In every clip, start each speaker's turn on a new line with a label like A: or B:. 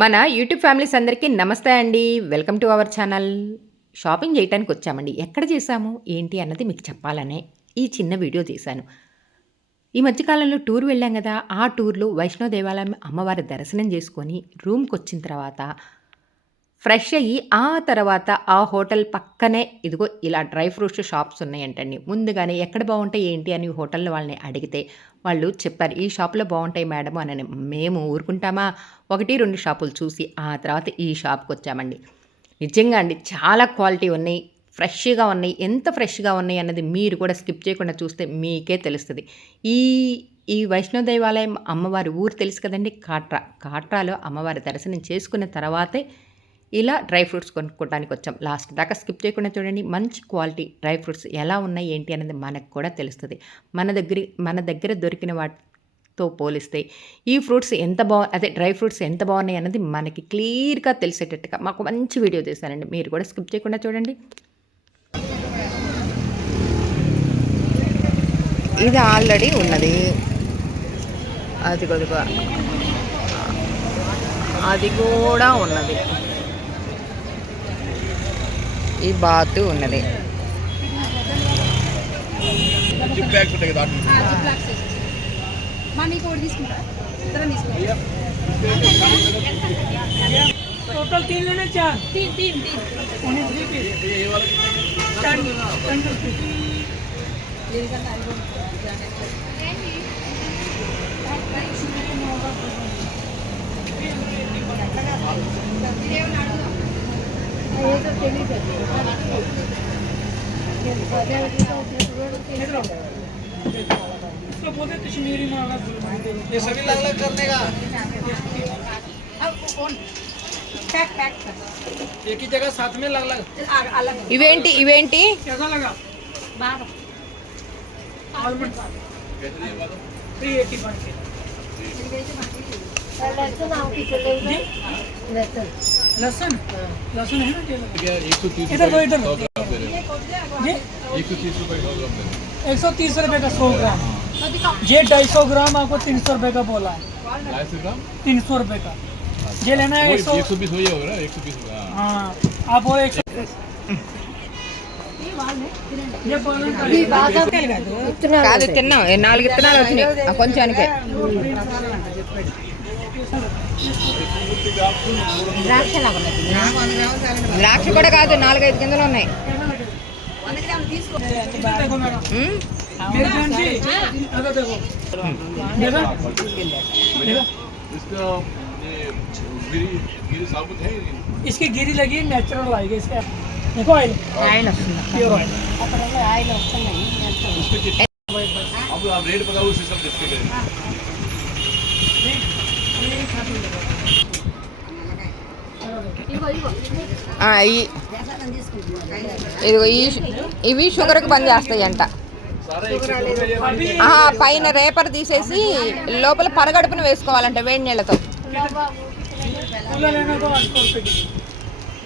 A: మన YouTube families అందరికీ నమస్తే అండి. Welcome to our channel. Shopping చేయడానికి వచ్చామండి. ఎక్కడ చేశాము? ఏంటి అన్నది మీకు చెప్పాలనే ఈ చిన్న వీడియో చేశాను ఈ మధ్యకాలంలో టూర్ వెళ్ళాం కదా. ఆ టూర్లో వైష్ణవ దేవాలయం అమ్మవారి దర్శనం చేసుకొని రూమ్కి వచ్చిన తర్వాత ఫ్రెష్ అయ్యి ఆ తర్వాత ఆ హోటల్ పక్కనే ఇదిగో ఇలా డ్రై ఫ్రూట్స్ షాప్స్ ఉన్నాయంటండి. ముందుగానే ఎక్కడ బాగుంటాయి ఏంటి అని హోటల్ వాళ్ళని అడిగితే వాళ్ళు చెప్పారు ఈ షాప్లో బాగుంటాయి మేడం అని. మేము ఊరుకుంటామా? ఒకటి రెండు షాపులు చూసి ఆ తర్వాత ఈ షాప్కి వచ్చామండి. నిజంగా అండి చాలా క్వాలిటీ ఉన్నాయి ఫ్రెష్గా ఉన్నాయి. ఎంత ఫ్రెష్గా ఉన్నాయి అన్నది మీరు కూడా స్కిప్ చేయకుండా చూస్తే మీకే తెలుస్తుంది. ఈ ఈ వైష్ణవ దేవాలయం అమ్మవారి ఊరు తెలుసు కదండి కాట్రా. కాట్రాలో అమ్మవారి దర్శనం చేసుకున్న తర్వాతే ఇలా డ్రై ఫ్రూట్స్ కొనుక్కోవడానికి వచ్చాం. లాస్ట్ దాకా స్కిప్ చేయకుండా చూడండి. మంచి క్వాలిటీ డ్రై ఫ్రూట్స్ ఎలా ఉన్నాయి ఏంటి అనేది మనకు కూడా తెలుస్తుంది. మన దగ్గర మన దగ్గర దొరికిన వాటితో పోలిస్తే ఈ ఫ్రూట్స్ ఎంత బాగు అదే డ్రై ఫ్రూట్స్ ఎంత బాగున్నాయి అన్నది మనకి క్లియర్గా తెలిసేటట్టుగా మాకు మంచి వీడియో చేశానండి మీరు కూడా స్కిప్ చేయకుండా చూడండి. ఇది ఆల్రెడీ ఉన్నది. అది కొద్దిగా అది కూడా ఉన్నది. ఈ బాతు ఉన్నది
B: జిప్ బ్యాగ్స్ ఉంటాయి కదా
C: మా నీకు ఒకటి తీసుకుంటా ఇద్దరం తీసుకుంటా
D: टोटल तीन लेने चार
C: तीन तीन तीन
D: only three piece ten ten rupees इसको बोलते कश्मीरी माला
B: ये सभी अलग अलग करने का
C: पैक पैक कर
B: एक ही जगह साथ में अलग अलग
C: अलग
A: इवेंट इवेंट
D: कैसा लगा
C: बारह
D: ऑलमंड थ्री एटी बन के। लहसुन। लहसुन है ना? इधर
B: एक सौ तीस रुपए
D: का सौ ग्राम। ये ढाई सौ ग्राम आपको तीन सौ रुपए का बोला है। तीन सौ रुपए का। ये लेना है एक सौ
B: बीस हो
D: हाँ आप और एक सौ
A: కాదు తిన్నాం ఏ నాలుగు ఇత్తనాలు వచ్చినాయి ఆ కొంచానికే ద్రాక్ష కూడా కాదు నాలుగైదు కిందలు ఉన్నాయి
D: देखो मैडम
A: ఉమ్,
D: मेरी बहन जी इधर देखो देखा देखा
B: इसका ये गिरी गिरी साबुत है
D: इसकी गिरी लगी नेचुरल आएगी इसका
A: ఇదిగో ఈ ఇవి షుగర్కి బంద్
D: చేస్తాయి
A: అంట పైన రేపర్ తీసేసి లోపల పరగడుపును వేసుకోవాలంట వేడి నీళ్ళతో.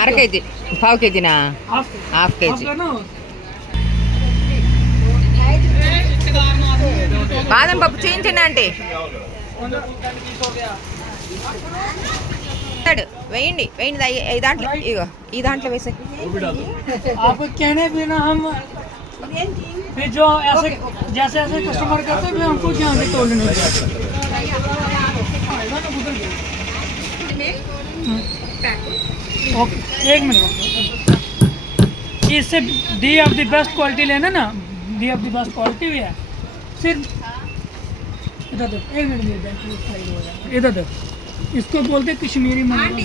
A: అర కేజీ. పావు కేజీనా? Half KG. బాదం పప్పు చేయించండి అంటే వేయండి వేయండి. దాంట్లో ఇదిగో ఈ దాంట్లో వేసే
D: फिर जो ऐसे जैसे ऐसे कस्टमर करते हैं हमको यहाँ से तोड़ लेने ओके एक मिनट इससे डी ऑफ़ द बेस्ट क्वालिटी लेना ना? डी ऑफ़ द बेस्ट क्वालिटी भी है। सिर्फ़ इधर देखो एक मिनट। इधर देखो इसको बोलते कश्मीरी मंदिर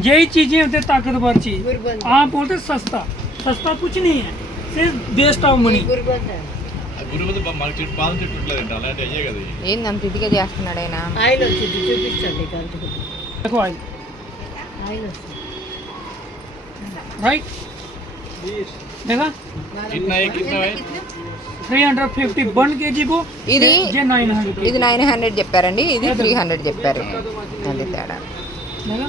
D: यही चीजें होते हैं ताकतवर चीज
E: गुरबंद
D: आप बोलते सस्ता सस्ता कुछ नहीं है सिर्फ वेस्ट ऑफ मनी
E: गुरबंद है
B: గురు మీద మనకి చెట్టు పాదం చెట్టు ఉంటుందండి అలాంటి అయ్యే కదా ఇవి.
A: ఏంది అంత ఇదిగా చేస్తున్నాడు ఆయన
E: ఆయిల్ వచ్చింది చూపించండి కలిసి
D: देखो आई
E: ఆయిల్ వచ్చింది
D: राइट देखा
B: कितना है कितना है
D: थ्री हंड्रेड फिफ्टी वन के जी को
A: ఇది
D: ये नाइन हंड्रेड
A: ఇది నైన్ హండ్రెడ్ చెప్పారండి ఇది త్రీ హండ్రెడ్ చెప్పారు అది తేడా
D: देखा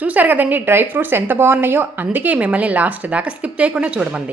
A: చూశారు కదండి డ్రై ఫ్రూట్స్ ఎంత బాగున్నాయో అందుకే మిమ్మల్ని లాస్ట్ దాకా స్కిప్ చేయకుండా చూడమంది.